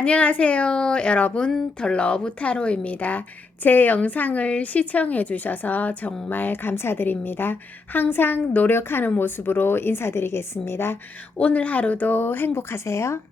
안녕하세요, 여러분. 덜러브 타로입니다. 제 영상을 시청해 주셔서 정말 감사드립니다. 항상 노력하는 모습으로 인사드리겠습니다. 오늘 하루도 행복하세요.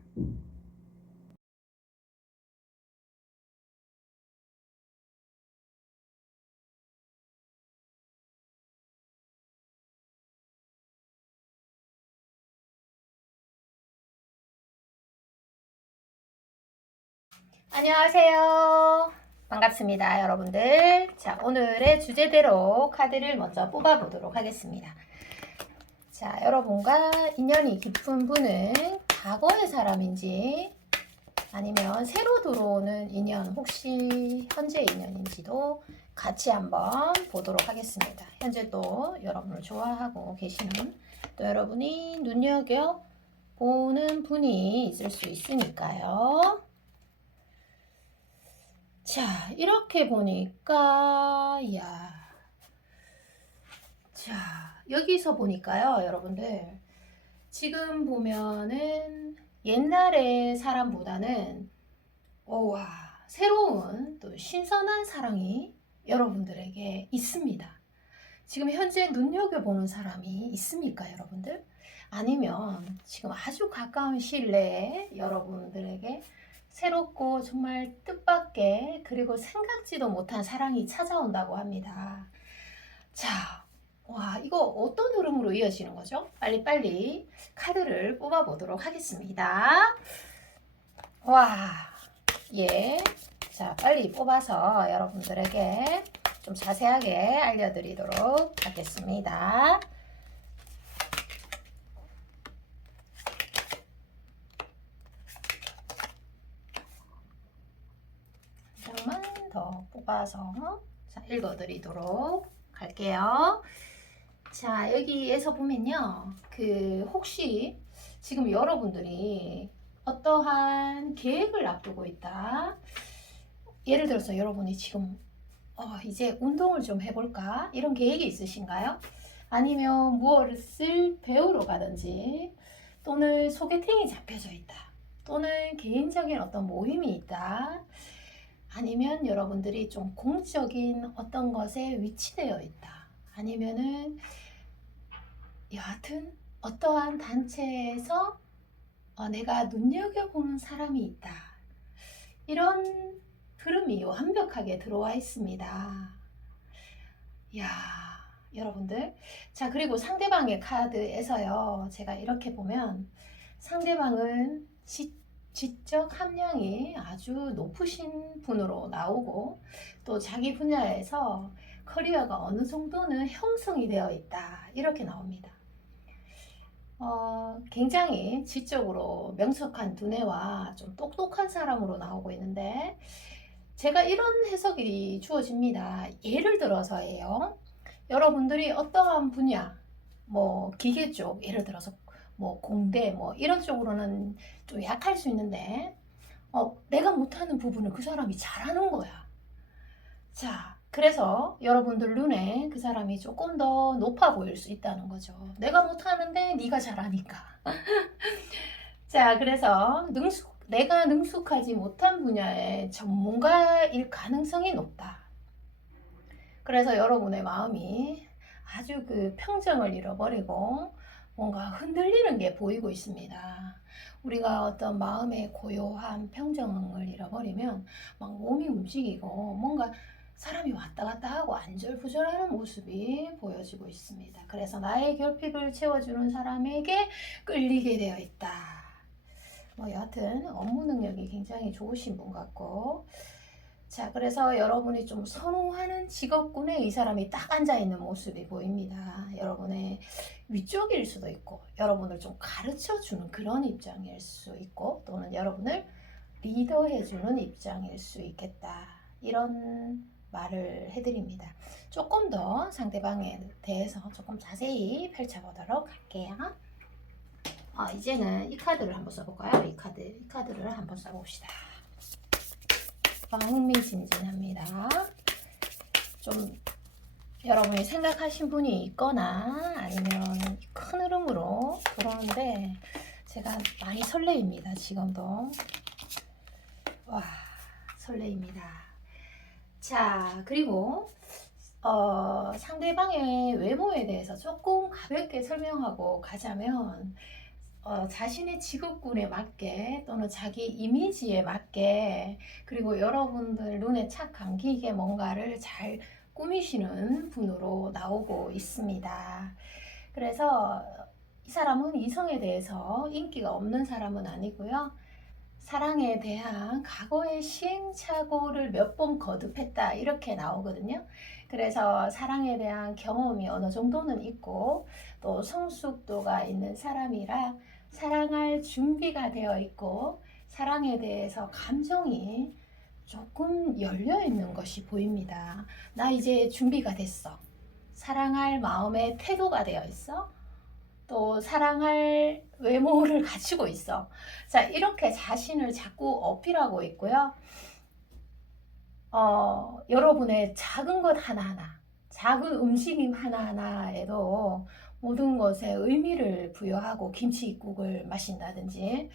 안녕하세요. 반갑습니다, 여러분들. 자, 오늘의 주제대로 카드를 먼저 뽑아 보도록 하겠습니다. 자, 여러분과 인연이 깊은 분은 과거의 사람인지 아니면 새로 들어오는 인연, 혹시 현재 인연인지도 같이 한번 보도록 하겠습니다. 현재 또 여러분을 좋아하고 계시는, 또 여러분이 눈여겨보는 분이 있을 수 있으니까요. 자, 이렇게 보니까, 자, 여기서 보니까요, 여러분들. 지금 보면은 옛날의 사람보다는, 와, 새로운 또 신선한 사랑이 여러분들에게 있습니다. 지금 현재 눈여겨보는 사람이 있습니까, 여러분들? 아니면 지금 아주 가까운 시일 내에 여러분들에게 새롭고 정말 뜻밖의, 그리고 생각지도 못한 사랑이 찾아온다고 합니다. 자, 와, 이거 어떤 흐름으로 이어지는 거죠? 빨리빨리 카드를 뽑아보도록 하겠습니다. 와, 예. 자, 빨리 뽑아서 여러분들에게 좀 자세하게 알려드리도록 하겠습니다. 한 장만 더 뽑아서 읽어드리도록 할게요. 자, 여기에서 보면요. 혹시 지금 여러분들이 어떠한 계획을 앞두고 있다. 예를 들어서 여러분이 지금 이제 운동을 좀 해볼까? 이런 계획이 있으신가요? 아니면 무엇을 배우러 가든지, 또는 소개팅이 잡혀져 있다. 또는 개인적인 어떤 모임이 있다. 아니면 여러분들이 좀 공적인 어떤 것에 위치되어 있다. 아니면은 여하튼 어떠한 단체에서 내가 눈여겨보는 사람이 있다. 이런 흐름이 완벽하게 들어와 있습니다. 이야, 여러분들. 자, 그리고 상대방의 카드에서요, 제가 이렇게 보면 상대방은 지적 함량이 아주 높으신 분으로 나오고, 또 자기 분야에서 커리어가 어느 정도는 형성이 되어 있다. 이렇게 나옵니다. 굉장히 지적으로 명석한 두뇌와 좀 똑똑한 사람으로 나오고 있는데, 제가 이런 해석이 주어집니다. 예를 들어서예요. 여러분들이 어떠한 분야, 뭐 기계 쪽, 예를 들어서 뭐 공대, 뭐 이런 쪽으로는 좀 약할 수 있는데, 내가 못하는 부분을 그 사람이 잘하는 거야. 자, 그래서 여러분들 눈에 그 사람이 조금 더 높아 보일 수 있다는 거죠. 내가 못하는데 네가 잘하니까. 자, 그래서 내가 능숙하지 못한 분야의 전문가일 가능성이 높다. 그래서 여러분의 마음이 아주 평정을 잃어버리고 뭔가 흔들리는 게 보이고 있습니다. 우리가 어떤 마음의 고요한 평정을 잃어버리면 막 몸이 움직이고 뭔가 사람이 왔다 갔다 하고 안절부절하는 모습이 보여지고 있습니다. 그래서 나의 결핍을 채워주는 사람에게 끌리게 되어 있다. 뭐 여하튼 업무 능력이 굉장히 좋으신 분 같고, 자, 그래서 여러분이 좀 선호하는 직업군에 이 사람이 딱 앉아있는 모습이 보입니다. 여러분의 위쪽일 수도 있고, 여러분을 좀 가르쳐주는 그런 입장일 수 있고, 또는 여러분을 리더해주는 입장일 수 있겠다. 이런 말을 해드립니다. 조금 더 상대방에 대해서 조금 자세히 펼쳐보도록 할게요. 이제는 이 카드를 한번 써볼까요? 이 카드를 한번 써봅시다. 흥미진진합니다. 좀 여러분이 생각하신 분이 있거나 아니면 큰 흐름으로 들어오는데 제가 많이 설레입니다. 지금도. 설레입니다. 자, 그리고 상대방의 외모에 대해서 조금 가볍게 설명하고 가자면 자신의 직업군에 맞게 또는 자기 이미지에 맞게 그리고 여러분들 눈에 착 감기게 뭔가를 잘 꾸미시는 분으로 나오고 있습니다. 그래서 이 사람은 이성에 대해서 인기가 없는 사람은 아니고요. 사랑에 대한 과거의 시행착오를 몇 번 거듭했다 이렇게 나오거든요. 그래서 사랑에 대한 경험이 어느 정도는 있고 또 성숙도가 있는 사람이라 사랑할 준비가 되어 있고 사랑에 대해서 감정이 조금 열려 있는 것이 보입니다. 나 이제 준비가 됐어. 사랑할 마음의 태도가 되어 있어. 또 사랑할 외모를 갖추고 있어. 자, 이렇게 자신을 자꾸 어필하고 있고요. 여러분의 작은 것 하나하나, 작은 움직임 하나하나에도 모든 것에 의미를 부여하고 김치국을 마신다든지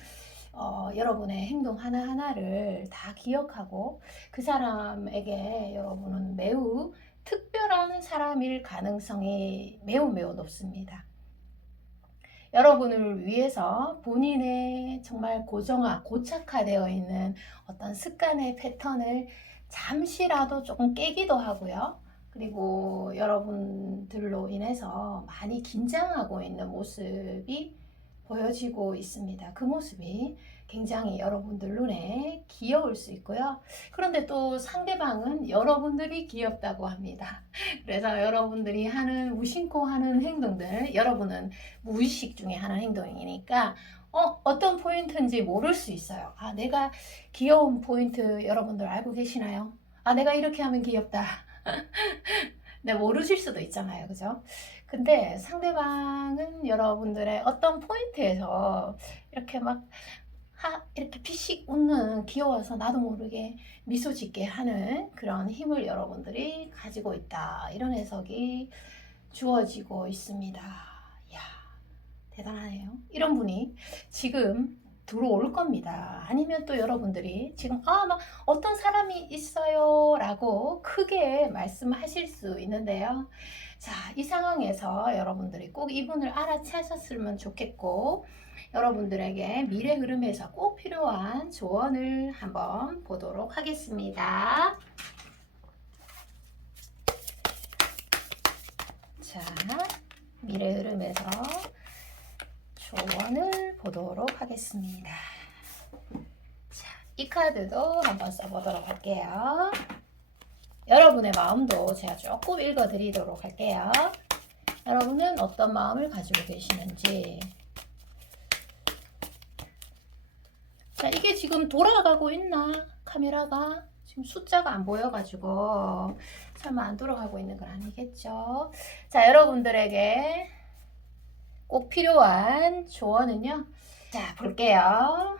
여러분의 행동 하나하나를 다 기억하고 그 사람에게 여러분은 매우 특별한 사람일 가능성이 매우 높습니다. 여러분을 위해서 본인의 정말 고착화되어 있는 어떤 습관의 패턴을 잠시라도 조금 깨기도 하고요. 그리고 여러분들로 인해서 많이 긴장하고 있는 모습이 보여지고 있습니다. 그 모습이 굉장히 여러분들 눈에 귀여울 수 있고요. 그런데 또 상대방은 여러분들이 귀엽다고 합니다. 그래서 여러분들이 하는 무심코 하는 행동들, 여러분은 무의식 중에 하는 행동이니까 어떤 포인트인지 모를 수 있어요. 아, 내가 귀여운 포인트 여러분들 알고 계시나요? 아, 내가 이렇게 하면 귀엽다. 네, 모르실 수도 있잖아요. 그죠? 근데 상대방은 여러분들의 어떤 포인트에서 이렇게 이렇게 피식 웃는 귀여워서 나도 모르게 미소 짓게 하는 그런 힘을 여러분들이 가지고 있다. 이런 해석이 주어지고 있습니다. 이야, 대단하네요. 이런 분이 지금 들어올 겁니다. 아니면 또 여러분들이 지금 막 어떤 사람이 있어요 라고 크게 말씀하실 수 있는데요. 자, 이 상황에서 여러분들이 꼭 이분을 알아차셨으면 좋겠고 여러분들에게 미래 흐름에서 꼭 필요한 조언을 한번 보도록 하겠습니다. 자, 미래 흐름에서 조언을 보도록 하겠습니다. 자, 이 카드도 한번 써보도록 할게요. 여러분의 마음도 제가 조금 읽어드리도록 할게요. 여러분은 어떤 마음을 가지고 계시는지. 자, 이게 지금 돌아가고 있나? 카메라가 지금 숫자가 안 보여가지고 설마 안 돌아가고 있는 건 아니겠죠? 자, 여러분들에게 꼭 필요한 조언은요. 자, 볼게요.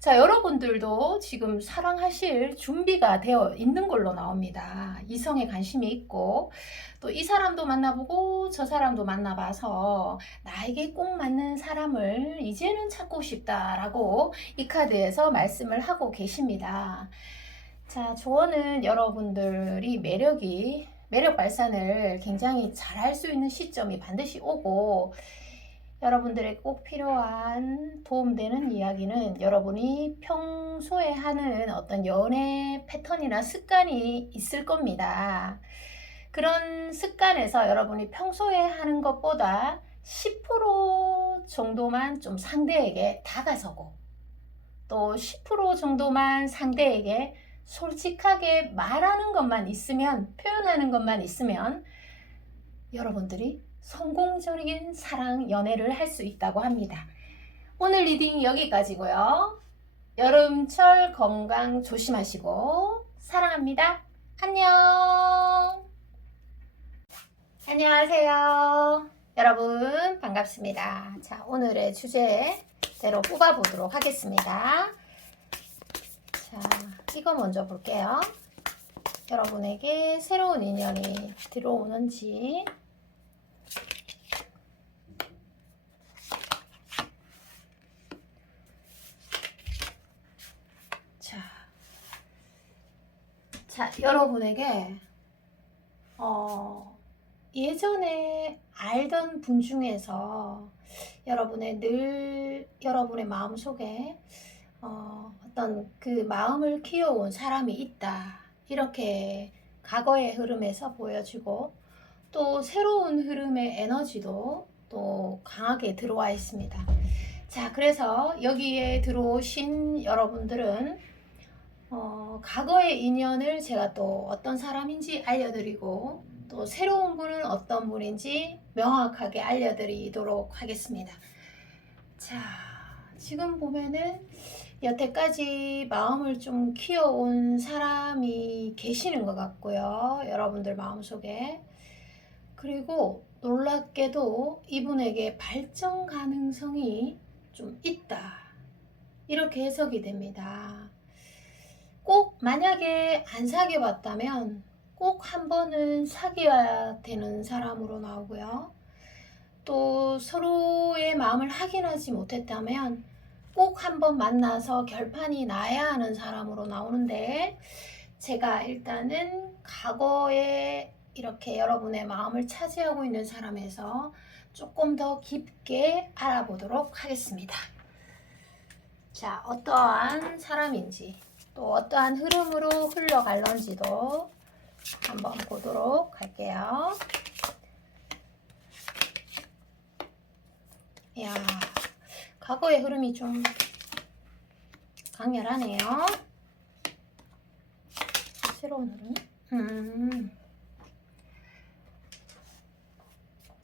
자, 여러분들도 지금 사랑하실 준비가 되어 있는 걸로 나옵니다. 이성에 관심이 있고 또 이 사람도 만나보고 저 사람도 만나봐서 나에게 꼭 맞는 사람을 이제는 찾고 싶다라고 이 카드에서 말씀을 하고 계십니다. 자, 조언은 여러분들이 매력 발산을 굉장히 잘할 수 있는 시점이 반드시 오고 여러분들에게 꼭 필요한 도움되는 이야기는 여러분이 평소에 하는 어떤 연애 패턴이나 습관이 있을 겁니다. 그런 습관에서 여러분이 평소에 하는 것보다 10% 정도만 좀 상대에게 다가서고 또 10% 정도만 상대에게 솔직하게 말하는 것만 있으면, 표현하는 것만 있으면 여러분들이 성공적인 사랑 연애를 할 수 있다고 합니다. 오늘 리딩 여기까지고요. 여름철 건강 조심하시고 사랑합니다. 안녕. 안녕하세요. 여러분 반갑습니다. 자, 오늘의 주제대로 뽑아보도록 하겠습니다. 자, 이거 먼저 볼게요. 여러분에게 새로운 인연이 들어오는지. 자, 자, 여러분에게 예전에 알던 분 중에서 여러분의 마음속에 어떤 그 마음을 키워온 사람이 있다. 이렇게 과거의 흐름에서 보여지고 또 새로운 흐름의 에너지도 또 강하게 들어와 있습니다. 자, 그래서 여기에 들어오신 여러분들은 과거의 인연을 제가 또 어떤 사람인지 알려드리고 또 새로운 분은 어떤 분인지 명확하게 알려드리도록 하겠습니다. 자, 지금 보면은 여태까지 마음을 좀 키워온 사람이 계시는 것 같고요. 여러분들 마음속에. 그리고 놀랍게도 이분에게 발전 가능성이 좀 있다. 이렇게 해석이 됩니다. 꼭 만약에 안 사귀어 봤다면 꼭 한 번은 사귀어야 되는 사람으로 나오고요. 또 서로의 마음을 확인하지 못했다면 꼭 한 번 만나서 결판이 나야 하는 사람으로 나오는데, 제가 일단은 과거에 이렇게 여러분의 마음을 차지하고 있는 사람에서 조금 더 깊게 알아보도록 하겠습니다. 자, 어떠한 사람인지 또 어떠한 흐름으로 흘러갈런지도 한번 보도록 할게요. 이야, 과거의 흐름이 좀 강렬하네요. 새로운 흐름.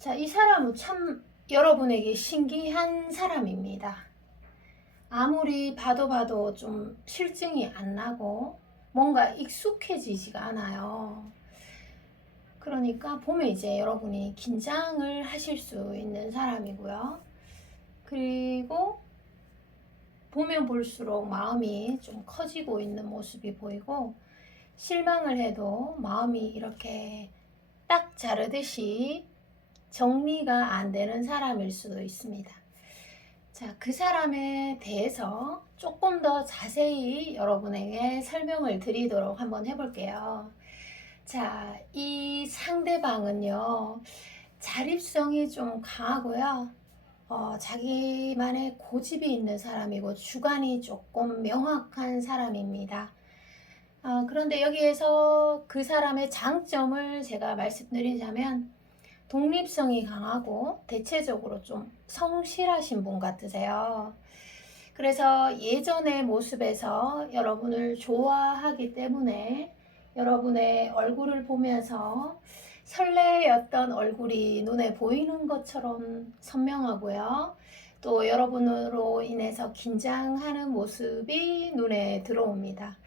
자, 이 사람은 참 여러분에게 신기한 사람입니다. 아무리 봐도 좀 실증이 안 나고 뭔가 익숙해지지가 않아요. 그러니까 보면 이제 여러분이 긴장을 하실 수 있는 사람이고요. 그리고 보면 볼수록 마음이 좀 커지고 있는 모습이 보이고, 실망을 해도 마음이 이렇게 딱 자르듯이 정리가 안 되는 사람일 수도 있습니다. 자, 그 사람에 대해서 조금 더 자세히 여러분에게 설명을 드리도록 한번 해볼게요. 자, 이 상대방은요, 자립성이 좀 강하고요. 자기만의 고집이 있는 사람이고 주관이 조금 명확한 사람입니다. 그런데 여기에서 그 사람의 장점을 제가 말씀드리자면, 독립성이 강하고 대체적으로 좀 성실하신 분 같으세요. 그래서 예전의 모습에서 여러분을 좋아하기 때문에 여러분의 얼굴을 보면서 설레였던 얼굴이 눈에 보이는 것처럼 선명하고요. 또 여러분으로 인해서 긴장하는 모습이 눈에 들어옵니다.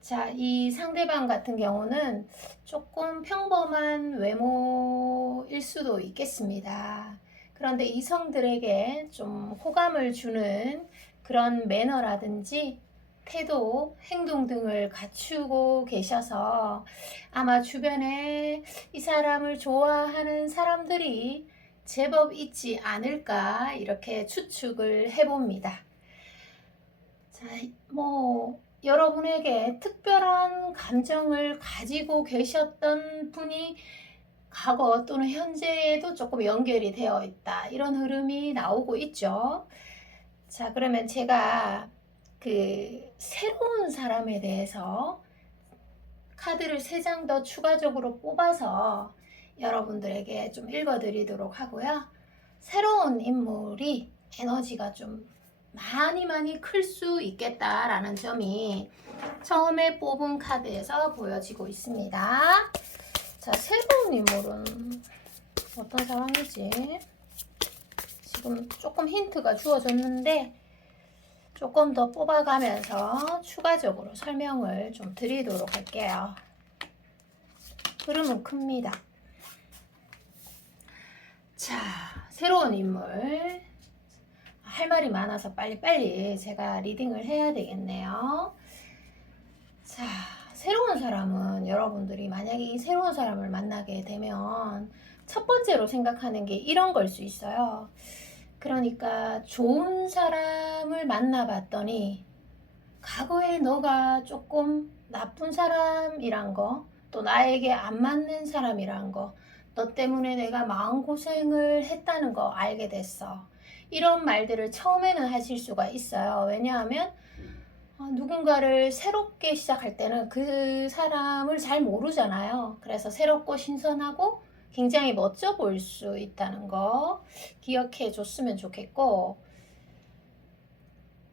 자, 이 상대방 같은 경우는 조금 평범한 외모일 수도 있겠습니다. 그런데 이성들에게 좀 호감을 주는 그런 매너라든지 태도, 행동 등을 갖추고 계셔서 아마 주변에 이 사람을 좋아하는 사람들이 제법 있지 않을까 이렇게 추측을 해봅니다. 자, 여러분에게 특별한 감정을 가지고 계셨던 분이 과거 또는 현재에도 조금 연결이 되어 있다. 이런 흐름이 나오고 있죠. 자, 그러면 제가 그 새로운 사람에 대해서 카드를 3장 더 추가적으로 뽑아서 여러분들에게 좀 읽어드리도록 하고요. 새로운 인물이 에너지가 좀 많이 클 수 있겠다라는 점이 처음에 뽑은 카드에서 보여지고 있습니다. 자, 새로운 인물은 어떤 상황이지? 지금 조금 힌트가 주어졌는데 조금 더 뽑아가면서 추가적으로 설명을 좀 드리도록 할게요. 흐름은 큽니다. 자, 새로운 인물. 할 말이 많아서 빨리빨리 제가 리딩을 해야 되겠네요. 자, 새로운 사람은 여러분들이 만약에 이 새로운 사람을 만나게 되면 첫 번째로 생각하는 게 이런 걸 수 있어요. 그러니까 좋은 사람을 만나봤더니 과거에 너가 조금 나쁜 사람이란 거, 또 나에게 안 맞는 사람이란 거, 너 때문에 내가 마음고생을 했다는 거 알게 됐어. 이런 말들을 처음에는 하실 수가 있어요. 왜냐하면 누군가를 새롭게 시작할 때는 그 사람을 잘 모르잖아요. 그래서 새롭고 신선하고 굉장히 멋져 보일 수 있다는 거 기억해 줬으면 좋겠고,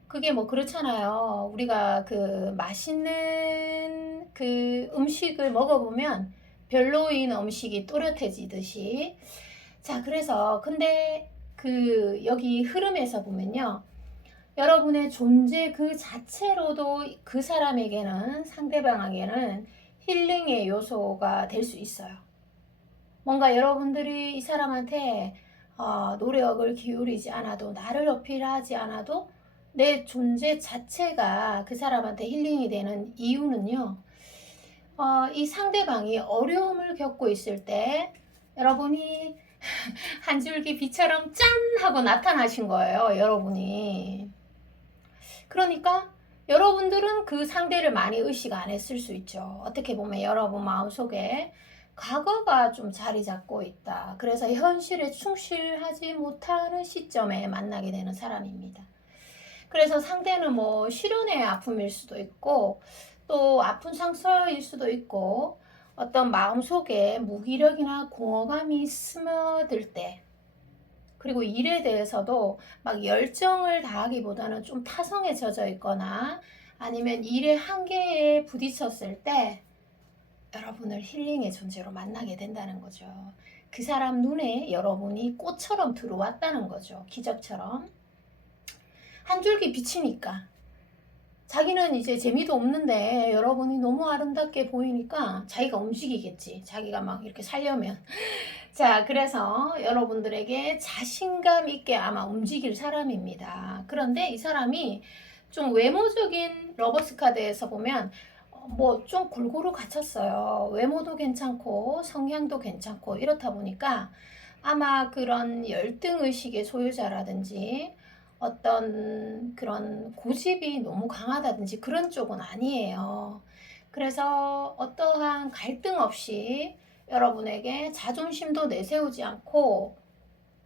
그게 뭐 그렇잖아요. 우리가 그 맛있는 그 음식을 먹어보면 별로인 음식이 또렷해지듯이. 자, 그래서 근데 그 여기 흐름에서 보면요. 여러분의 존재 그 자체로도 그 사람에게는, 상대방에게는 힐링의 요소가 될 수 있어요. 뭔가 여러분들이 이 사람한테 노력을 기울이지 않아도, 나를 어필하지 않아도 내 존재 자체가 그 사람한테 힐링이 되는 이유는요. 이 상대방이 어려움을 겪고 있을 때 여러분이 한 줄기 빛처럼 짠 하고 나타나신 거예요. 여러분이. 그러니까 여러분들은 그 상대를 많이 의식 안 했을 수 있죠. 어떻게 보면 여러분 마음속에 과거가 좀 자리 잡고 있다. 그래서 현실에 충실하지 못하는 시점에 만나게 되는 사람입니다. 그래서 상대는 뭐 실연의 아픔일 수도 있고, 또 아픈 상처일 수도 있고, 어떤 마음속에 무기력이나 공허감이 스며들 때, 그리고 일에 대해서도 막 열정을 다하기보다는 좀 타성에 젖어 있거나 아니면 일의 한계에 부딪혔을 때 여러분을 힐링의 존재로 만나게 된다는 거죠. 그 사람 눈에 여러분이 꽃처럼 들어왔다는 거죠. 기적처럼. 한 줄기 빛이니까. 자기는 이제 재미도 없는데 여러분이 너무 아름답게 보이니까 자기가 움직이겠지. 자기가 막 이렇게 살려면. 자, 그래서 여러분들에게 자신감 있게 아마 움직일 사람입니다. 그런데 이 사람이 좀 외모적인 러버스 카드에서 보면 뭐 좀 골고루 갖췄어요. 외모도 괜찮고 성향도 괜찮고 이렇다 보니까 아마 그런 열등의식의 소유자라든지 어떤 그런 고집이 너무 강하다든지 그런 쪽은 아니에요. 그래서 어떠한 갈등 없이 여러분에게 자존심도 내세우지 않고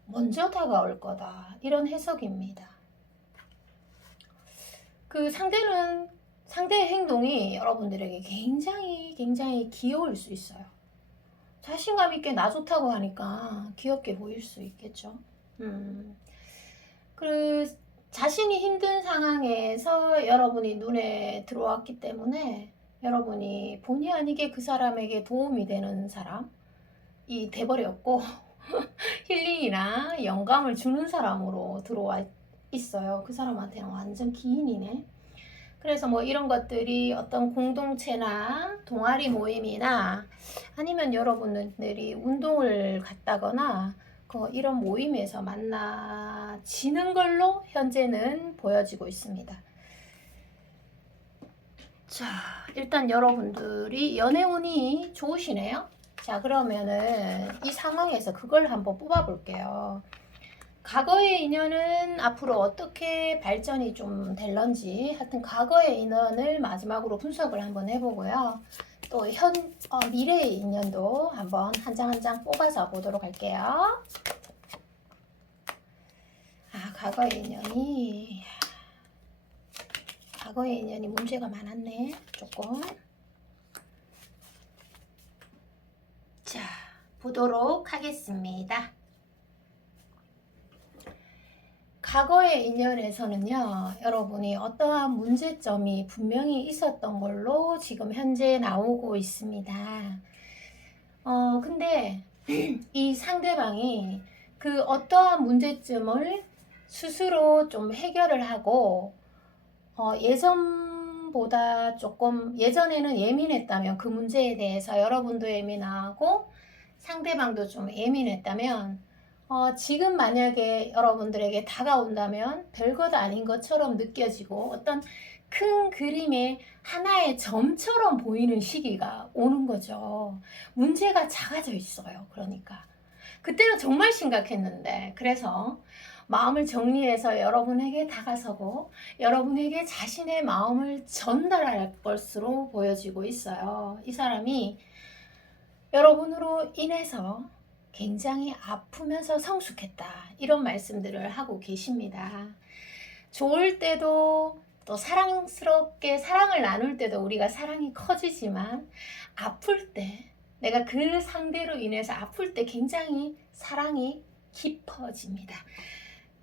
먼저 다가올 거다. 이런 해석입니다. 그 상대의 행동이 여러분들에게 굉장히 귀여울 수 있어요. 자신감 있게 나 좋다고 하니까 귀엽게 보일 수 있겠죠. 그 자신이 힘든 상황에서 여러분이 눈에 들어왔기 때문에 여러분이 본의 아니게 그 사람에게 도움이 되는 사람이 돼버렸고 힐링이나 영감을 주는 사람으로 들어와 있어요. 그 사람한테는 완전 기인이네. 그래서 뭐 이런 것들이 어떤 공동체나 동아리 모임이나 아니면 여러분들이 운동을 갔다거나 이런 모임에서 만나지는 걸로 현재는 보여지고 있습니다. 자, 일단 여러분들이 연애운이 좋으시네요. 자, 그러면은 이 상황에서 그걸 한번 뽑아 볼게요. 과거의 인연은 앞으로 어떻게 발전이 좀 될런지, 하여튼 과거의 인연을 마지막으로 분석을 한번 해보고요. 또 미래의 인연도 한번 한 장 한 장 뽑아서 보도록 할게요. 과거의 인연이 문제가 많았네. 조금. 자, 보도록 하겠습니다. 과거의 인연에서는요, 여러분이 어떠한 문제점이 분명히 있었던 걸로 지금 현재 나오고 있습니다. 근데 이 상대방이 그 어떠한 문제점을 스스로 좀 해결을 하고, 예전보다 조금, 예전에는 예민했다면 그 문제에 대해서 여러분도 예민하고 상대방도 좀 예민했다면, 지금 만약에 여러분들에게 다가온다면 별것 아닌 것처럼 느껴지고 어떤 큰 그림의 하나의 점처럼 보이는 시기가 오는 거죠. 문제가 작아져 있어요. 그러니까 그때는 정말 심각했는데, 그래서 마음을 정리해서 여러분에게 다가서고 여러분에게 자신의 마음을 전달할 것으로 보여지고 있어요. 이 사람이 여러분으로 인해서 굉장히 아프면서 성숙했다, 이런 말씀들을 하고 계십니다. 좋을 때도 또 사랑스럽게 사랑을 나눌 때도 우리가 사랑이 커지지만, 아플 때, 내가 그 상대로 인해서 아플 때 굉장히 사랑이 깊어집니다.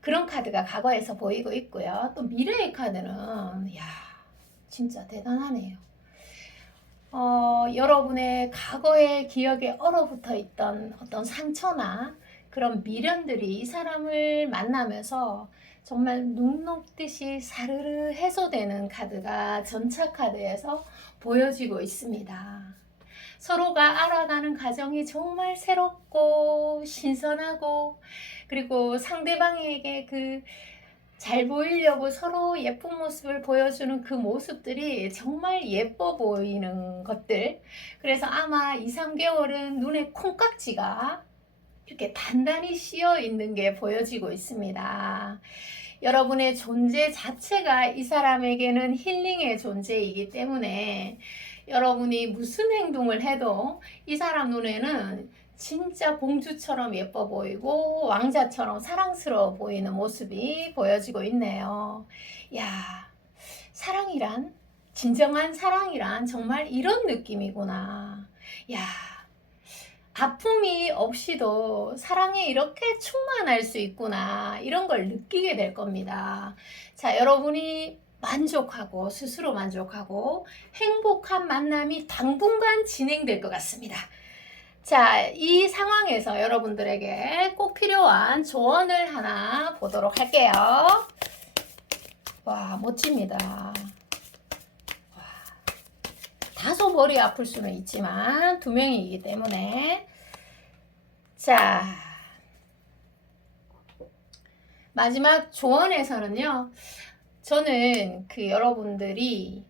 그런 카드가 과거에서 보이고 있고요. 또 미래의 카드는 진짜 대단하네요. 여러분의 과거의 기억에 얼어붙어 있던 어떤 상처나 그런 미련들이 이 사람을 만나면서 정말 눈 녹듯이 사르르 해소되는 카드가 전차 카드에서 보여지고 있습니다. 서로가 알아가는 과정이 정말 새롭고 신선하고, 그리고 상대방에게 잘 보이려고 서로 예쁜 모습을 보여주는 그 모습들이 정말 예뻐 보이는 것들. 그래서 아마 2, 3개월은 눈에 콩깍지가 이렇게 단단히 씌어 있는 게 보여지고 있습니다. 여러분의 존재 자체가 이 사람에게는 힐링의 존재이기 때문에 여러분이 무슨 행동을 해도 이 사람 눈에는 진짜 공주처럼 예뻐 보이고 왕자처럼 사랑스러워 보이는 모습이 보여지고 있네요. 사랑이란, 진정한 사랑이란 정말 이런 느낌이구나. 아픔이 없이도 사랑에 이렇게 충만할 수 있구나, 이런 걸 느끼게 될 겁니다. 자, 여러분이 만족하고 스스로 만족하고 행복한 만남이 당분간 진행될 것 같습니다. 자, 이 상황에서 여러분들에게 꼭 필요한 조언을 하나 보도록 할게요. 와, 멋집니다. 와, 다소 머리 아플 수는 있지만 2명이기 때문에. 자, 마지막 조언에서는요, 저는 여러분들이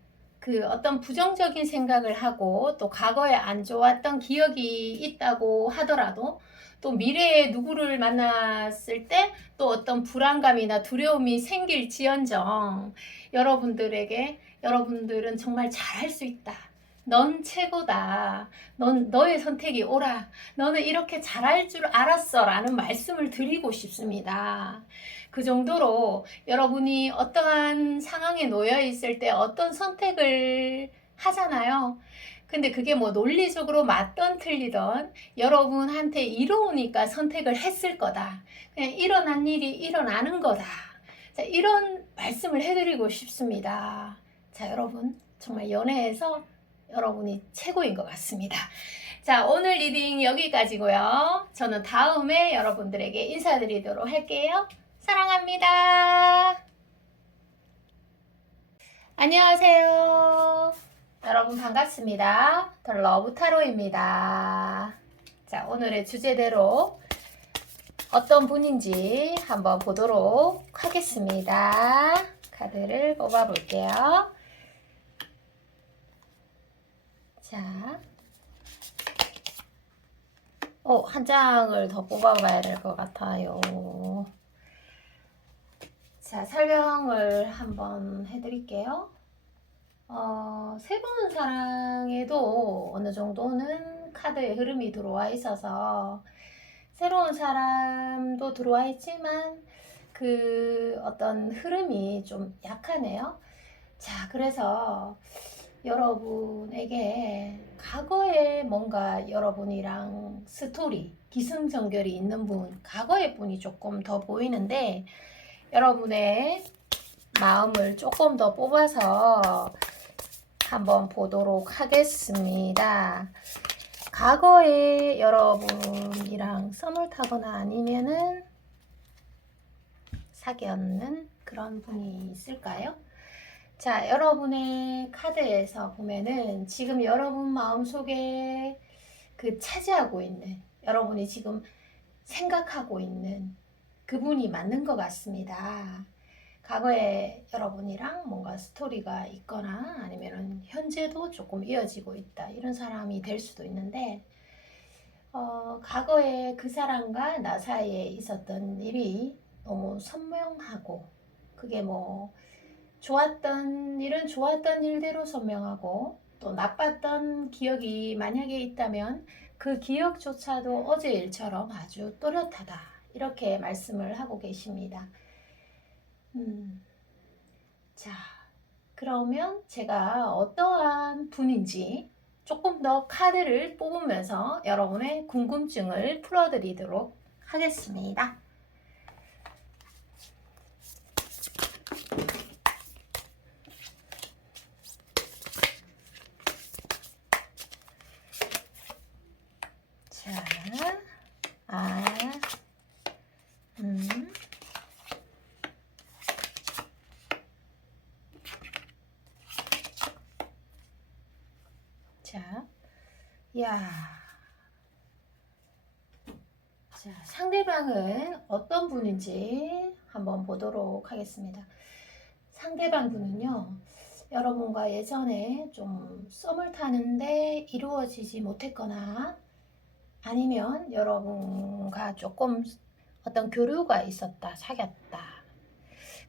어떤 부정적인 생각을 하고 또 과거에 안 좋았던 기억이 있다고 하더라도, 또 미래에 누구를 만났을 때 또 어떤 불안감이나 두려움이 생길지언정 여러분들은 정말 잘할 수 있다, 넌 최고다, 너의 선택이 옳아, 너는 이렇게 잘할 줄 알았어 라는 말씀을 드리고 싶습니다. 그 정도로 여러분이 어떠한 상황에 놓여 있을 때 어떤 선택을 하잖아요. 근데 그게 뭐 논리적으로 맞던 틀리던 여러분한테 이로우니까 선택을 했을 거다, 그냥 일어난 일이 일어나는 거다. 자, 이런 말씀을 해드리고 싶습니다. 자, 여러분 정말 연애에서 여러분이 최고인 것 같습니다. 자, 오늘 리딩 여기까지고요. 저는 다음에 여러분들에게 인사드리도록 할게요. 사랑합니다. 안녕하세요. 여러분 반갑습니다. 더 러브 타로입니다. 자, 오늘의 주제대로 어떤 분인지 한번 보도록 하겠습니다. 카드를 뽑아 볼게요. 자, 한 장을 더 뽑아봐야 될 것 같아요. 자, 설명을 한번 해드릴게요. 새로운 사랑에도 어느 정도는 카드의 흐름이 들어와 있어서 새로운 사람도 들어와 있지만 어떤 흐름이 좀 약하네요. 자, 그래서 여러분에게 과거에 뭔가 여러분이랑 스토리, 기승전결이 있는 분, 과거의 분이 조금 더 보이는데, 여러분의 마음을 조금 더 뽑아서 한번 보도록 하겠습니다. 과거에 여러분이랑 썸을 타거나 아니면은 사귀었는 그런 분이 있을까요? 자, 여러분의 카드에서 보면은 지금 여러분 마음속에 차지하고 있는, 여러분이 지금 생각하고 있는 그분이 맞는 것 같습니다. 과거에 여러분이랑 뭔가 스토리가 있거나 아니면 현재도 조금 이어지고 있다, 이런 사람이 될 수도 있는데, 과거에 그 사람과 나 사이에 있었던 일이 너무 선명하고, 그게 뭐 좋았던 일은 좋았던 일대로 선명하고, 또 나빴던 기억이 만약에 있다면 그 기억조차도 어제 일처럼 아주 또렷하다, 이렇게 말씀을 하고 계십니다. 자, 그러면 제가 어떠한 분인지 조금 더 카드를 뽑으면서 여러분의 궁금증을 풀어드리도록 하겠습니다. 자, 아, 자, 야, 자, 상대방은 어떤 분인지 한번 보도록 하겠습니다. 상대방 분은요, 여러분과 예전에 좀 썸을 타는데 이루어지지 못했거나, 아니면 여러분과 조금 어떤 교류가 있었다, 사귀었다.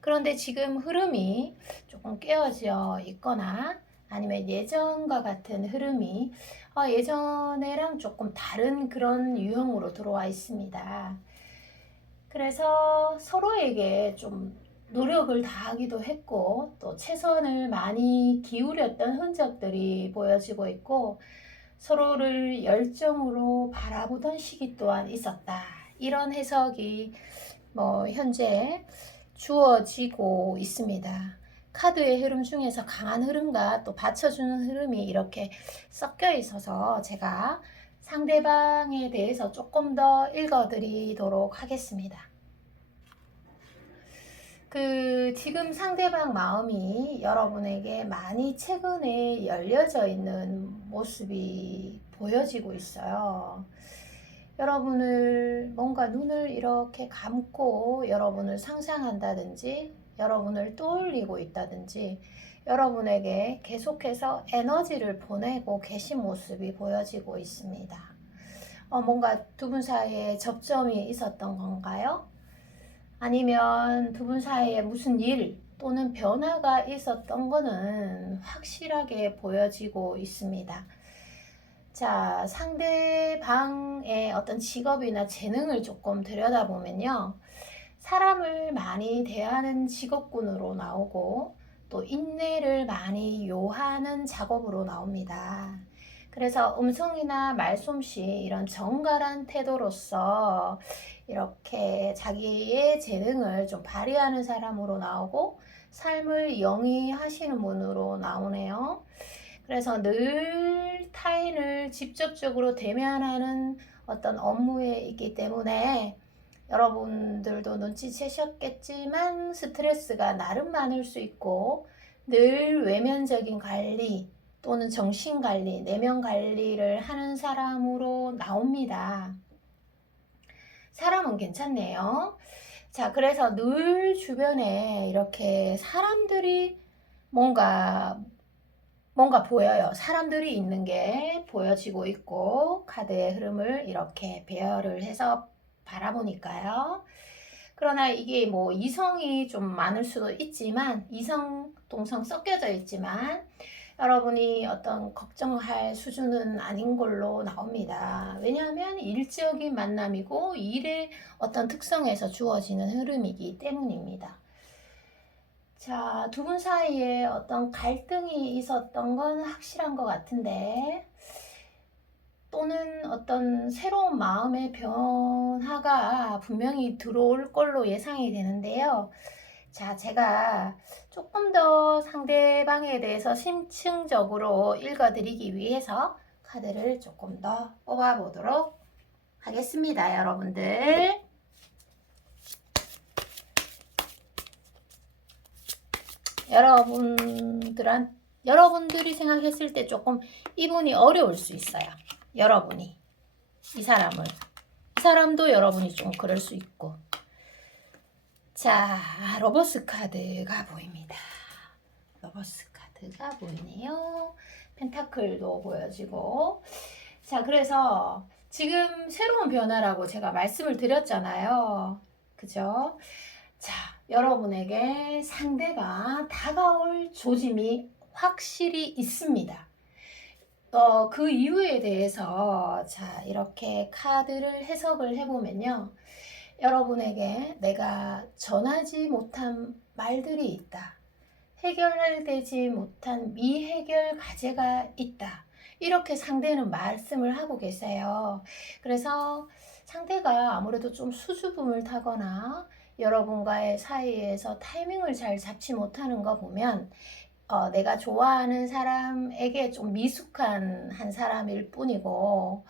그런데 지금 흐름이 조금 깨어져 있거나, 아니면 예전과 같은 흐름이 예전에랑 조금 다른 그런 유형으로 들어와 있습니다. 그래서 서로에게 좀 노력을 다하기도 했고, 또 최선을 많이 기울였던 흔적들이 보여지고 있고, 서로를 열정으로 바라보던 시기 또한 있었다, 이런 해석이 현재 주어지고 있습니다. 카드의 흐름 중에서 강한 흐름과 또 받쳐주는 흐름이 이렇게 섞여 있어서 제가 상대방에 대해서 조금 더 읽어드리도록 하겠습니다. 지금 상대방 마음이 여러분에게 많이 최근에 열려져 있는 모습이 보여지고 있어요. 여러분을 뭔가 눈을 이렇게 감고 여러분을 상상한다든지, 여러분을 떠올리고 있다든지, 여러분에게 계속해서 에너지를 보내고 계신 모습이 보여지고 있습니다. 뭔가 두 분 사이에 접점이 있었던 건가요? 아니면 두 분 사이에 무슨 일 또는 변화가 있었던 거는 확실하게 보여지고 있습니다. 자, 상대방의 어떤 직업이나 재능을 조금 들여다보면요, 사람을 많이 대하는 직업군으로 나오고, 또 인내를 많이 요하는 작업으로 나옵니다. 그래서 음성이나 말솜씨, 이런 정갈한 태도로서 이렇게 자기의 재능을 좀 발휘하는 사람으로 나오고, 삶을 영위하시는 분으로 나오네요. 그래서 늘 타인을 직접적으로 대면하는 어떤 업무에 있기 때문에, 여러분들도 눈치채셨겠지만 스트레스가 나름 많을 수 있고, 늘 외면적인 관리 또는 정신관리, 내면관리를 하는 사람으로 나옵니다. 사람은 괜찮네요. 자, 그래서 늘 주변에 이렇게 사람들이 뭔가 보여요. 사람들이 있는 게 보여지고 있고, 카드의 흐름을 이렇게 배열을 해서 바라보니까요. 그러나 이게 이성이 좀 많을 수도 있지만, 이성, 동성 섞여져 있지만, 여러분이 어떤 걱정할 수준은 아닌 걸로 나옵니다. 왜냐하면 일적인 만남이고, 일의 어떤 특성에서 주어지는 흐름이기 때문입니다. 자, 두 분 사이에 어떤 갈등이 있었던 건 확실한 것 같은데, 또는 어떤 새로운 마음의 변화가 분명히 들어올 걸로 예상이 되는데요. 자, 제가 조금 더 상대방에 대해서 심층적으로 읽어드리기 위해서 카드를 조금 더 뽑아보도록 하겠습니다, 여러분들. 여러분들이 생각했을 때 조금 이분이 어려울 수 있어요. 여러분이 이 사람도 여러분이 좀 그럴 수 있고. 자, 러버스 카드가 보입니다. 러버스 카드가 보이네요. 펜타클도 보여지고. 자, 그래서 지금 새로운 변화라고 제가 말씀을 드렸잖아요. 그죠? 자, 여러분에게 상대가 다가올 조짐이 확실히 있습니다. 그 이유에 대해서 자, 이렇게 카드를 해석을 해보면요. 여러분에게 내가 전하지 못한 말들이 있다. 해결되지 못한 미해결 과제가 있다. 이렇게 상대는 말씀을 하고 계세요. 그래서 상대가 아무래도 좀 수줍음을 타거나 여러분과의 사이에서 타이밍을 잘 잡지 못하는 거 보면 내가 좋아하는 사람에게 좀 미숙한 한 사람일 뿐이고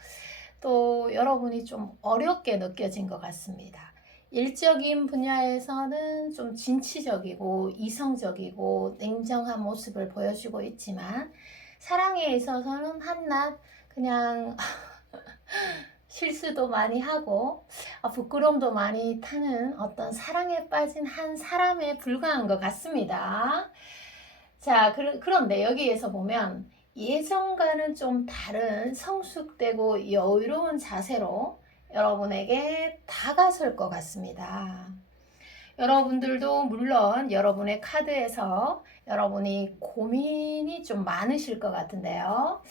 또 여러분이 좀 어렵게 느껴진 것 같습니다. 일적인 분야에서는 좀 진취적이고 이성적이고 냉정한 모습을 보여주고 있지만 사랑에 있어서는 한낱 그냥 실수도 많이 하고 부끄러움도 많이 타는 어떤 사랑에 빠진 한 사람에 불과한 것 같습니다. 자, 그런데 여기에서 보면 예전과는 좀 다른 성숙되고 여유로운 자세로 여러분에게 다가설 것 같습니다. 여러분들도 물론 여러분의 카드에서 여러분이 고민이 좀 많으실 것 같은데요.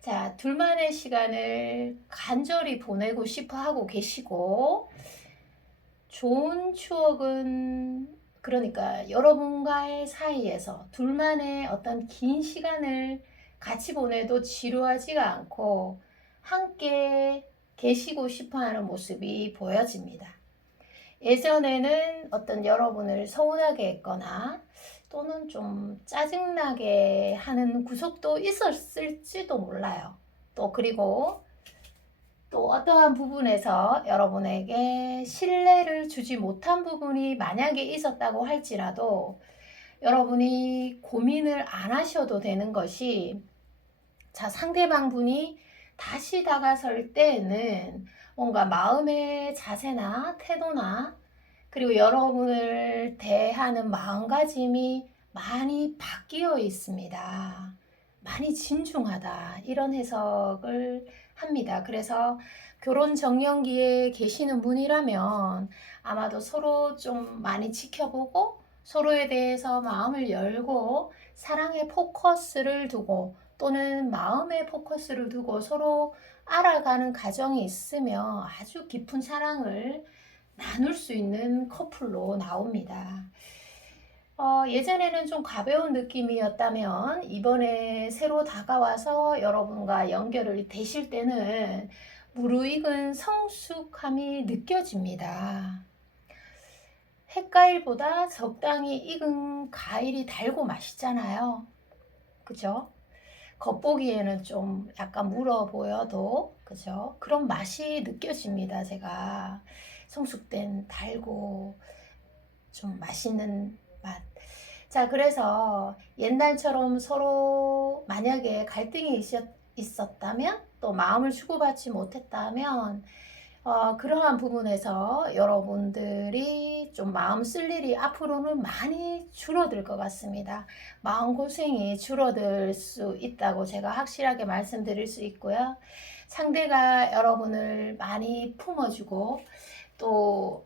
자, 둘만의 시간을 간절히 보내고 싶어 하고 계시고 좋은 추억은 그러니까 여러분과의 사이에서 둘만의 어떤 긴 시간을 같이 보내도 지루하지가 않고 함께 계시고 싶어하는 모습이 보여집니다. 예전에는 어떤 여러분을 서운하게 했거나 또는 좀 짜증나게 하는 구석도 있었을지도 몰라요. 또 그리고 또 어떠한 부분에서 여러분에게 신뢰를 주지 못한 부분이 만약에 있었다고 할지라도 여러분이 고민을 안 하셔도 되는 것이 자, 상대방 분이 다시 다가설 때에는 뭔가 마음의 자세나 태도나 그리고 여러분을 대하는 마음가짐이 많이 바뀌어 있습니다. 많이 진중하다. 이런 해석을 합니다. 그래서 결혼 정년기에 계시는 분이라면 아마도 서로 좀 많이 지켜보고 서로에 대해서 마음을 열고 사랑에 포커스를 두고 또는 마음에 포커스를 두고 서로 알아가는 과정이 있으며 아주 깊은 사랑을 나눌 수 있는 커플로 나옵니다. 예전에는 좀 가벼운 느낌이었다면 이번에 새로 다가와서 여러분과 연결을 되실 때는 무르익은 성숙함이 느껴집니다. 햇과일보다 적당히 익은 과일이 달고 맛있잖아요. 그죠? 겉보기에는 좀 약간 물어 보여도 그죠? 그런 맛이 느껴집니다. 제가 성숙된 달고 좀 맛있는 맛. 자, 그래서 옛날처럼 서로 만약에 갈등이 있었다면 또 마음을 주고받지 못했다면 그러한 부분에서 여러분들이 좀 마음 쓸 일이 앞으로는 많이 줄어들 것 같습니다. 마음고생이 줄어들 수 있다고 제가 확실하게 말씀드릴 수 있고요. 상대가 여러분을 많이 품어주고 또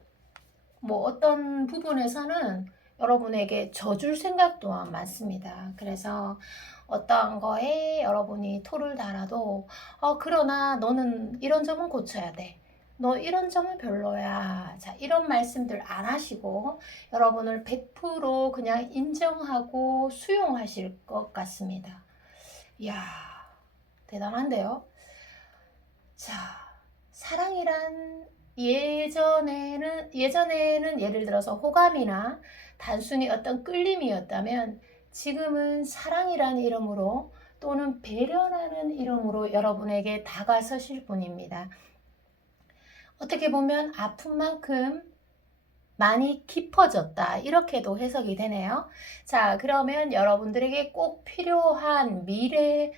뭐 어떤 부분에서는 여러분에게 져줄 생각 또한 많습니다. 그래서 어떤 거에 여러분이 토를 달아도 그러나 너는 이런 점은 고쳐야 돼. 너 이런 점은 별로야. 자, 이런 말씀들 안 하시고 여러분을 100% 그냥 인정하고 수용하실 것 같습니다. 이야, 대단한데요? 자, 사랑이란 예전에는 예를 들어서 호감이나 단순히 어떤 끌림이었다면 지금은 사랑이라는 이름으로 또는 배려라는 이름으로 여러분에게 다가서실 분입니다. 어떻게 보면 아픈 만큼 많이 깊어졌다 이렇게도 해석이 되네요. 자, 그러면 여러분들에게 꼭 필요한 미래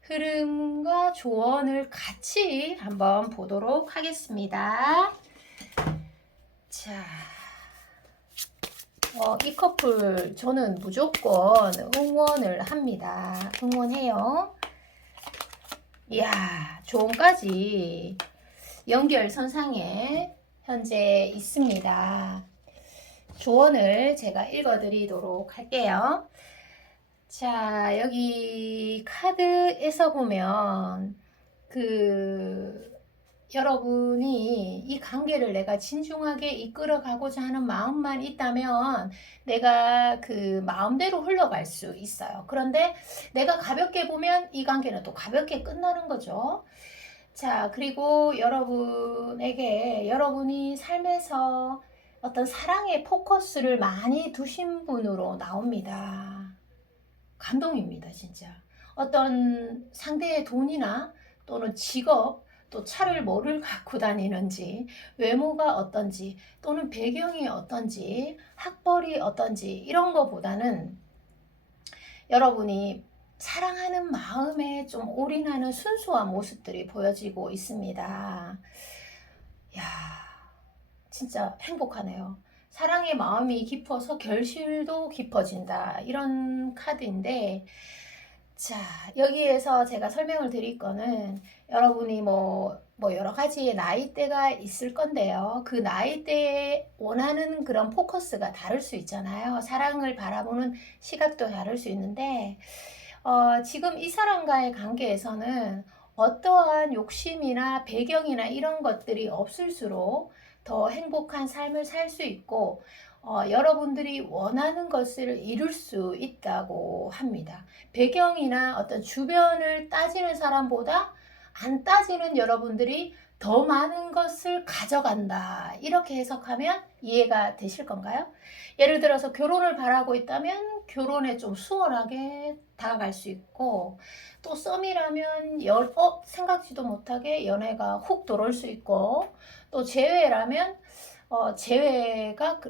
흐름과 조언을 같이 한번 보도록 하겠습니다. 자, 이 커플 저는 무조건 응원을 합니다. 응원해요. 이야, 조언까지 연결선상에 현재 있습니다. 조언을 제가 읽어드리도록 할게요. 자, 여기 카드에서 보면 여러분이 이 관계를 내가 진중하게 이끌어가고자 하는 마음만 있다면 내가 그 마음대로 흘러갈 수 있어요. 그런데 내가 가볍게 보면 이 관계는 또 가볍게 끝나는 거죠. 자, 그리고 여러분이 삶에서 어떤 사랑의 포커스를 많이 두신 분으로 나옵니다. 감동입니다, 진짜. 어떤 상대의 돈이나 또는 직업, 또 차를 뭐를 갖고 다니는지, 외모가 어떤지, 또는 배경이 어떤지, 학벌이 어떤지, 이런 거보다는 여러분이 사랑하는 마음에 좀 올인하는 순수한 모습들이 보여지고 있습니다. 야, 진짜 행복하네요. 사랑의 마음이 깊어서 결실도 깊어진다. 이런 카드인데, 자, 여기에서 제가 설명을 드릴 거는 여러분이 뭐 여러 가지의 나이대가 있을 건데요. 그 나이대에 원하는 그런 포커스가 다를 수 있잖아요. 사랑을 바라보는 시각도 다를 수 있는데, 지금 이 사람과의 관계에서는 어떠한 욕심이나 배경이나 이런 것들이 없을수록 더 행복한 삶을 살 수 있고, 여러분들이 원하는 것을 이룰 수 있다고 합니다. 배경이나 어떤 주변을 따지는 사람보다 안 따지는 여러분들이 더 많은 것을 가져간다. 이렇게 해석하면 이해가 되실 건가요? 예를 들어서 결혼을 바라고 있다면 결혼에 좀 수월하게 다가갈 수 있고, 또 썸이라면 생각지도 못하게 연애가 훅 들어올 수 있고, 또 재회라면 재회가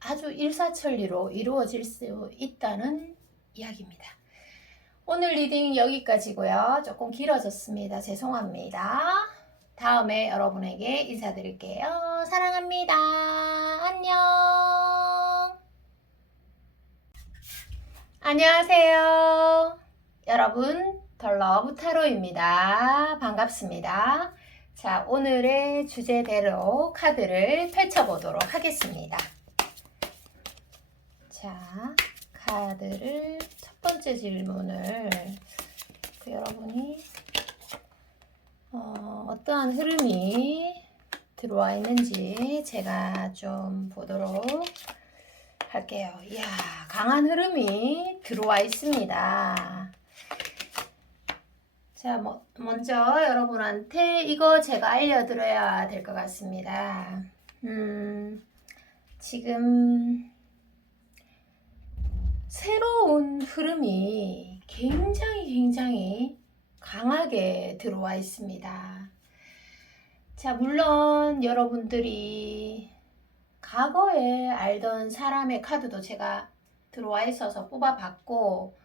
아주 일사천리로 이루어질 수 있다는 이야기입니다. 오늘 리딩 여기까지고요. 조금 길어졌습니다. 죄송합니다. 다음에 여러분에게 인사드릴게요. 사랑합니다. 안녕. 안녕하세요. 여러분, 더 러브 타로입니다. 반갑습니다. 자, 오늘의 주제대로 카드를 펼쳐보도록 하겠습니다. 자, 카드를 첫 번째 질문을 여러분이 어떠한 흐름이 들어와 있는지 제가 좀 보도록 할게요. 이야, 강한 흐름이 들어와 있습니다. 자, 먼저 여러분한테 이거 제가 알려드려야 될 것 같습니다. 지금 새로운 흐름이 굉장히 강하게 들어와 있습니다. 자, 물론 여러분들이 과거에 알던 사람의 카드도 제가 들어와 있어서 뽑아봤고,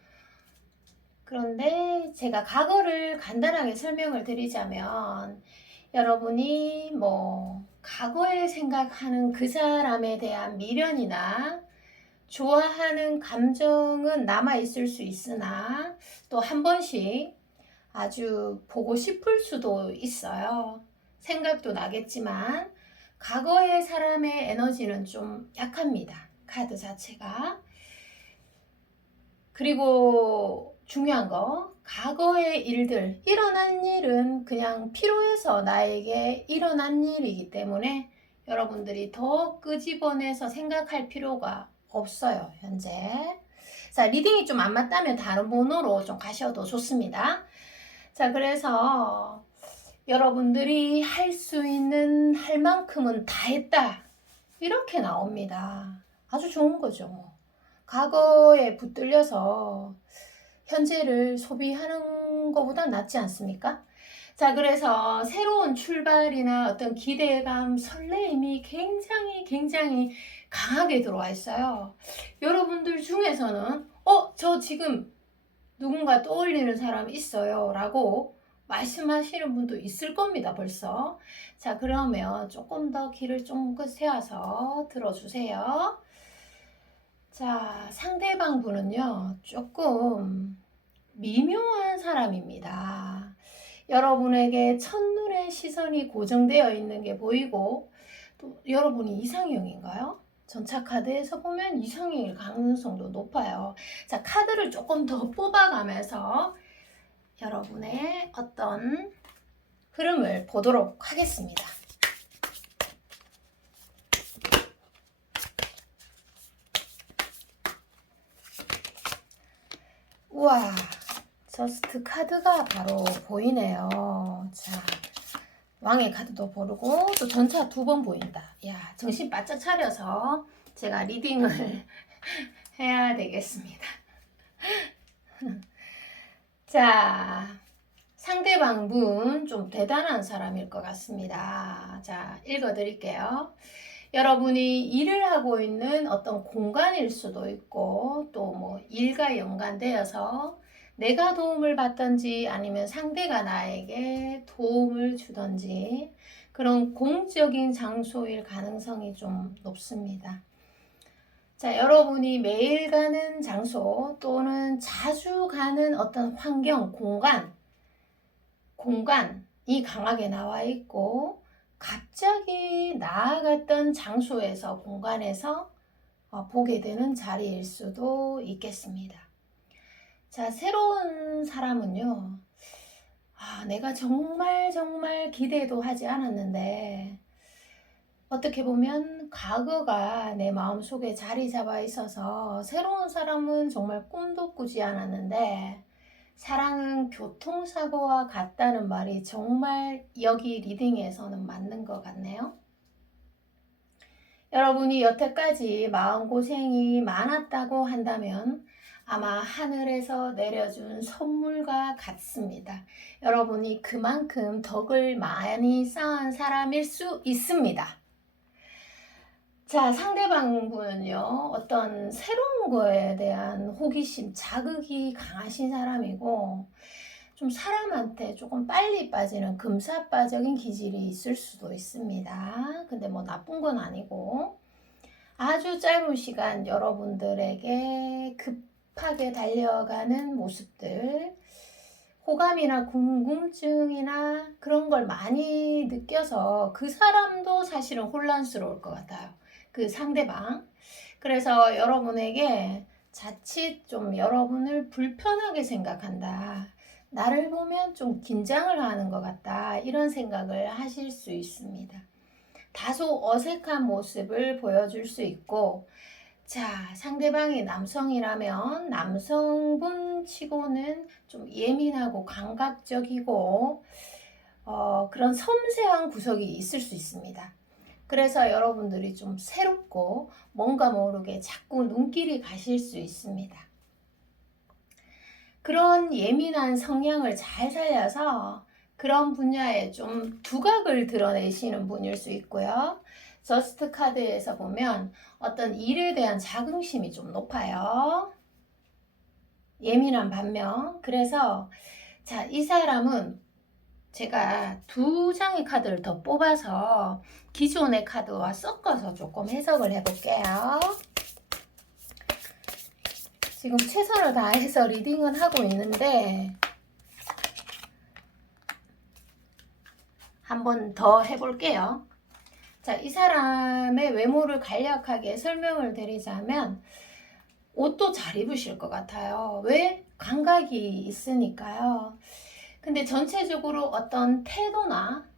그런데 제가 과거를 간단하게 설명을 드리자면, 여러분이 과거에 생각하는 그 사람에 대한 미련이나 좋아하는 감정은 남아있을 수 있으나 또 한 번씩 아주 보고 싶을 수도 있어요. 생각도 나겠지만 과거의 사람의 에너지는 좀 약합니다. 카드 자체가. 그리고 중요한 거, 과거의 일들, 일어난 일은 그냥 필요해서 나에게 일어난 일이기 때문에 여러분들이 더 끄집어내서 생각할 필요가 없어요, 현재. 자, 리딩이 좀 안 맞다면 다른 번호로 좀 가셔도 좋습니다. 자, 그래서 여러분들이 할 수 있는 할 만큼은 다 했다. 이렇게 나옵니다. 아주 좋은 거죠. 과거에 붙들려서 현재를 소비하는 것보다 낫지 않습니까? 자, 그래서 새로운 출발이나 어떤 기대감, 설레임이 굉장히 강하게 들어와 있어요. 여러분들 중에서는 저 지금 누군가 떠올리는 사람 있어요 라고 말씀하시는 분도 있을 겁니다, 벌써. 자, 그러면 조금 더 귀를 쫑긋 세워서 들어주세요. 자, 상대방 분은요, 조금 미묘한 사람입니다. 여러분에게 첫눈에 시선이 고정되어 있는 게 보이고, 또 여러분이 이상형인가요? 전차 카드에서 보면 이상형일 가능성도 높아요. 자, 카드를 조금 더 뽑아가면서 여러분의 어떤 흐름을 보도록 하겠습니다. 우와, 저스트 카드가 바로 보이네요. 자, 왕의 카드도 보르고 또 전차 2번 보인다. 야, 정신 바짝 차려서 제가 리딩을 해야 되겠습니다. 자, 상대방 분 좀 대단한 사람일 것 같습니다. 자, 읽어드릴게요. 여러분이 일을 하고 있는 어떤 공간일 수도 있고 또 뭐 일과 연관되어서 내가 도움을 받든지 아니면 상대가 나에게 도움을 주든지 그런 공적인 장소일 가능성이 좀 높습니다. 자, 여러분이 매일 가는 장소 또는 자주 가는 어떤 환경, 공간이 강하게 나와 있고 갑자기 나아갔던 장소에서 공간에서 보게 되는 자리일 수도 있겠습니다. 자, 새로운 사람은요. 내가 정말 기대도 하지 않았는데 어떻게 보면 과거가 내 마음속에 자리 잡아 있어서 새로운 사람은 정말 꿈도 꾸지 않았는데 사랑은 교통사고와 같다는 말이 정말 여기 리딩에서는 맞는 것 같네요. 여러분이 여태까지 마음고생이 많았다고 한다면 아마 하늘에서 내려준 선물과 같습니다. 여러분이 그만큼 덕을 많이 쌓은 사람일 수 있습니다. 자, 상대방분은요, 어떤 새로운 거에 대한 호기심, 자극이 강하신 사람이고, 좀 사람한테 조금 빨리 빠지는 금사빠적인 기질이 있을 수도 있습니다. 근데 뭐 나쁜 건 아니고, 아주 짧은 시간 여러분들에게 급하게 달려가는 모습들, 호감이나 궁금증이나 그런 걸 많이 느껴서 그 사람도 사실은 혼란스러울 것 같아요. 그 상대방. 그래서 여러분에게 자칫 좀 여러분을 불편하게 생각한다. 나를 보면 좀 긴장을 하는 것 같다. 이런 생각을 하실 수 있습니다. 다소 어색한 모습을 보여줄 수 있고, 자, 상대방이 남성이라면 남성분 치고는 좀 예민하고 감각적이고 그런 섬세한 구석이 있을 수 있습니다. 그래서 여러분들이 좀 새롭고 뭔가 모르게 자꾸 눈길이 가실 수 있습니다. 그런 예민한 성향을 잘 살려서 그런 분야에 좀 두각을 드러내시는 분일 수 있고요. 저스트 카드에서 보면 어떤 일에 대한 자긍심이 좀 높아요. 예민한 반면. 그래서 자, 이 사람은 제가 2장의 카드를 더 뽑아서 기존의 카드와 섞어서 조금 해석을 해볼게요. 지금 최선을 다해서 리딩은 하고 있는데 한 번 더 해볼게요. 자, 이 사람의 외모를 간략하게 설명을 드리자면 옷도 잘 입으실 것 같아요. 왜? 감각이 있으니까요. 근데 전체적으로 어떤 태도나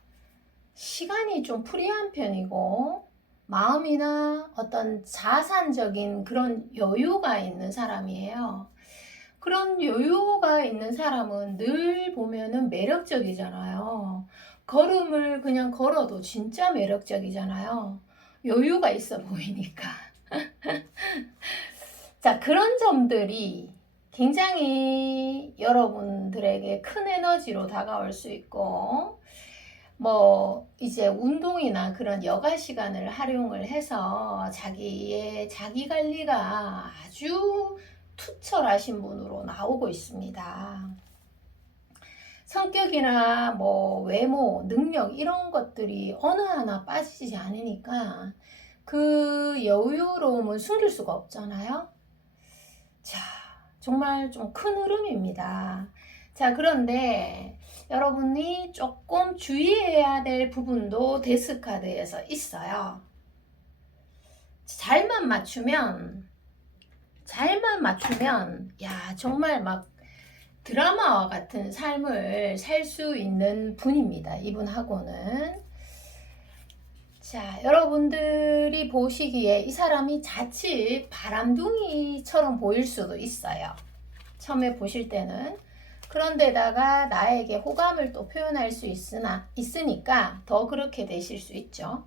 시간이 좀 프리한 편이고 마음이나 어떤 자산적인 그런 여유가 있는 사람이에요. 그런 여유가 있는 사람은 늘 보면은 매력적이잖아요. 걸음을 그냥 걸어도 진짜 매력적이잖아요. 여유가 있어 보이니까. 자, 그런 점들이 굉장히 여러분들에게 큰 에너지로 다가올 수 있고, 뭐, 이제 운동이나 그런 여가 시간을 활용을 해서 자기의 자기 관리가 아주 투철하신 분으로 나오고 있습니다. 성격이나 뭐 외모, 능력 이런 것들이 어느 하나 빠지지 않으니까 그 여유로움은 숨길 수가 없잖아요. 자, 정말 좀 큰 흐름입니다. 자, 그런데 여러분이 조금 주의해야 될 부분도 데스카드에서 있어요. 잘만 맞추면, 야, 정말 막 드라마와 같은 삶을 살 수 있는 분입니다. 이분하고는. 자, 여러분들이 보시기에 이 사람이 자칫 바람둥이처럼 보일 수도 있어요. 처음에 보실 때는. 그런데다가 나에게 호감을 또 표현할 수 있으니까 더 그렇게 되실 수 있죠.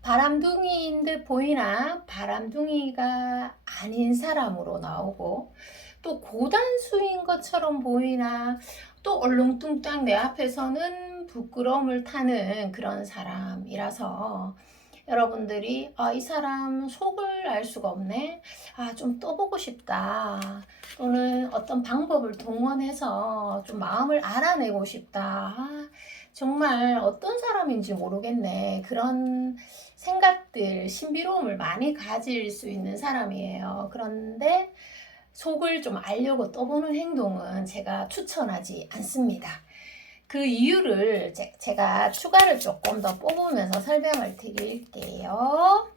바람둥이인 듯 보이나 바람둥이가 아닌 사람으로 나오고, 또 고단수인 것처럼 보이나 또 얼렁뚱땅 내 앞에서는 부끄러움을 타는 그런 사람이라서 여러분들이 이 사람 속을 알 수가 없네, 좀 떠보고 싶다, 또는 어떤 방법을 동원해서 좀 마음을 알아내고 싶다, 정말 어떤 사람인지 모르겠네, 그런 생각들, 신비로움을 많이 가질 수 있는 사람이에요. 그런데 속을 좀 알려고 떠보는 행동은 제가 추천하지 않습니다. 그 이유를 제가 추가를 조금 더 뽑으면서 설명을 드릴게요.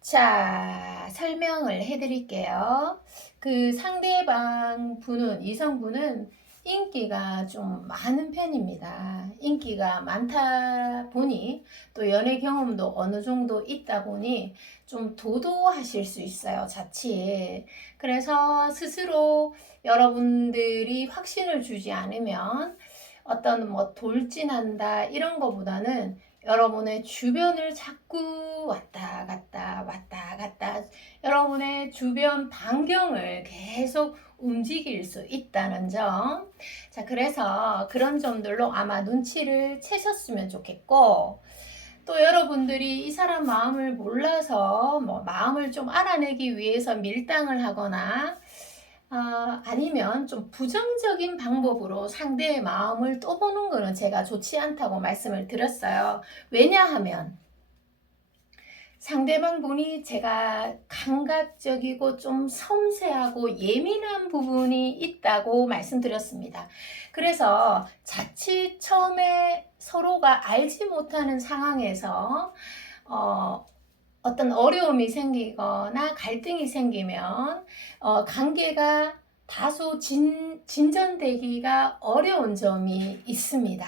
자, 설명을 해드릴게요. 그 상대방 분은, 이성분은 인기가 좀 많은 편입니다. 인기가 많다 보니, 또 연애 경험도 어느 정도 있다 보니 좀 도도하실 수 있어요, 자칫. 그래서 스스로 여러분들이 확신을 주지 않으면 어떤 뭐 돌진한다 이런 거보다는 여러분의 주변을 자꾸 왔다 갔다 여러분의 주변 반경을 계속 움직일 수 있다는 점. 자, 그래서 그런 점들로 아마 눈치를 채셨으면 좋겠고, 또 여러분들이 이 사람 마음을 몰라서 뭐 마음을 좀 알아내기 위해서 밀당을 하거나 아니면 좀 부정적인 방법으로 상대의 마음을 떠보는 것은 제가 좋지 않다고 말씀을 드렸어요. 왜냐하면 상대방 분이 제가 감각적이고 좀 섬세하고 예민한 부분이 있다고 말씀드렸습니다. 그래서 자칫 처음에 서로가 알지 못하는 상황에서 어떤 어려움이 생기거나 갈등이 생기면 관계가 다소 진전되기가 어려운 점이 있습니다.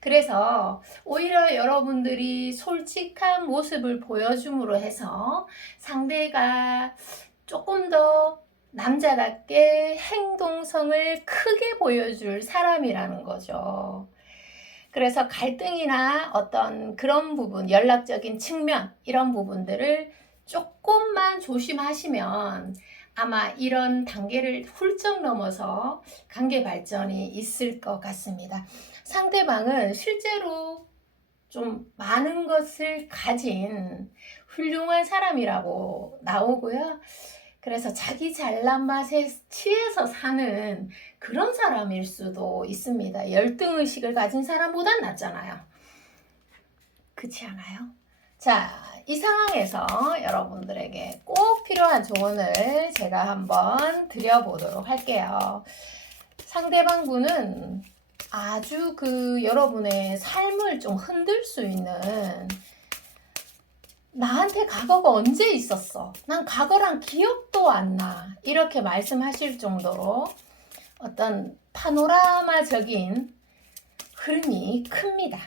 그래서 오히려 여러분들이 솔직한 모습을 보여줌으로 해서 상대가 조금 더 남자답게 행동성을 크게 보여줄 사람이라는 거죠. 그래서 갈등이나 어떤 그런 부분, 연락적인 측면, 이런 부분들을 조금만 조심하시면 아마 이런 단계를 훌쩍 넘어서 관계 발전이 있을 것 같습니다. 상대방은 실제로 좀 많은 것을 가진 훌륭한 사람이라고 나오고요. 그래서 자기 잘난 맛에 취해서 사는 그런 사람일 수도 있습니다. 열등의식을 가진 사람보단 낫잖아요. 그렇지 않아요? 자, 이 상황에서 여러분들에게 꼭 필요한 조언을 제가 한번 드려보도록 할게요. 상대방 분은 아주 여러분의 삶을 좀 흔들 수 있는, 나한테 과거가 언제 있었어? 난 과거랑 기억도 안 나. 이렇게 말씀하실 정도로 어떤 파노라마적인 흐름이 큽니다.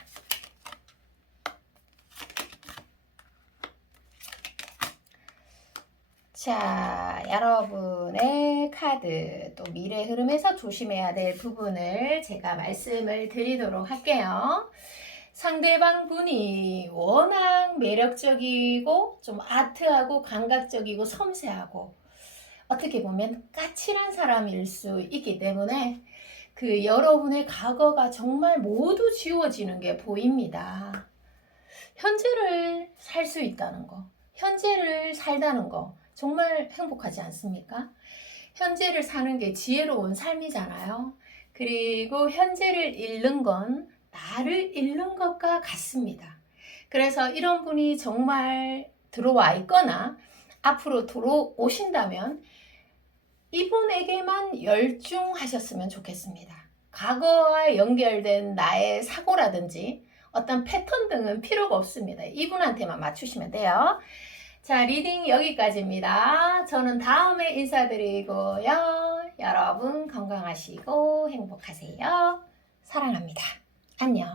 자, 여러분의 카드, 또 미래 흐름에서 조심해야 될 부분을 제가 말씀을 드리도록 할게요. 상대방 분이 워낙 매력적이고 좀 아트하고 감각적이고 섬세하고 어떻게 보면 까칠한 사람일 수 있기 때문에 여러분의 과거가 정말 모두 지워지는 게 보입니다. 현재를 살 수 있다는 거, 현재를 살다는 거 정말 행복하지 않습니까? 현재를 사는 게 지혜로운 삶이잖아요. 그리고 현재를 잃는 건 나를 잃는 것과 같습니다. 그래서 이런 분이 정말 들어와 있거나 앞으로 들어오신다면 이분에게만 열중하셨으면 좋겠습니다. 과거와 연결된 나의 사고라든지 어떤 패턴 등은 필요가 없습니다. 이분한테만 맞추시면 돼요. 자, 리딩 여기까지입니다. 저는 다음에 인사드리고요. 여러분 건강하시고 행복하세요. 사랑합니다. 안녕.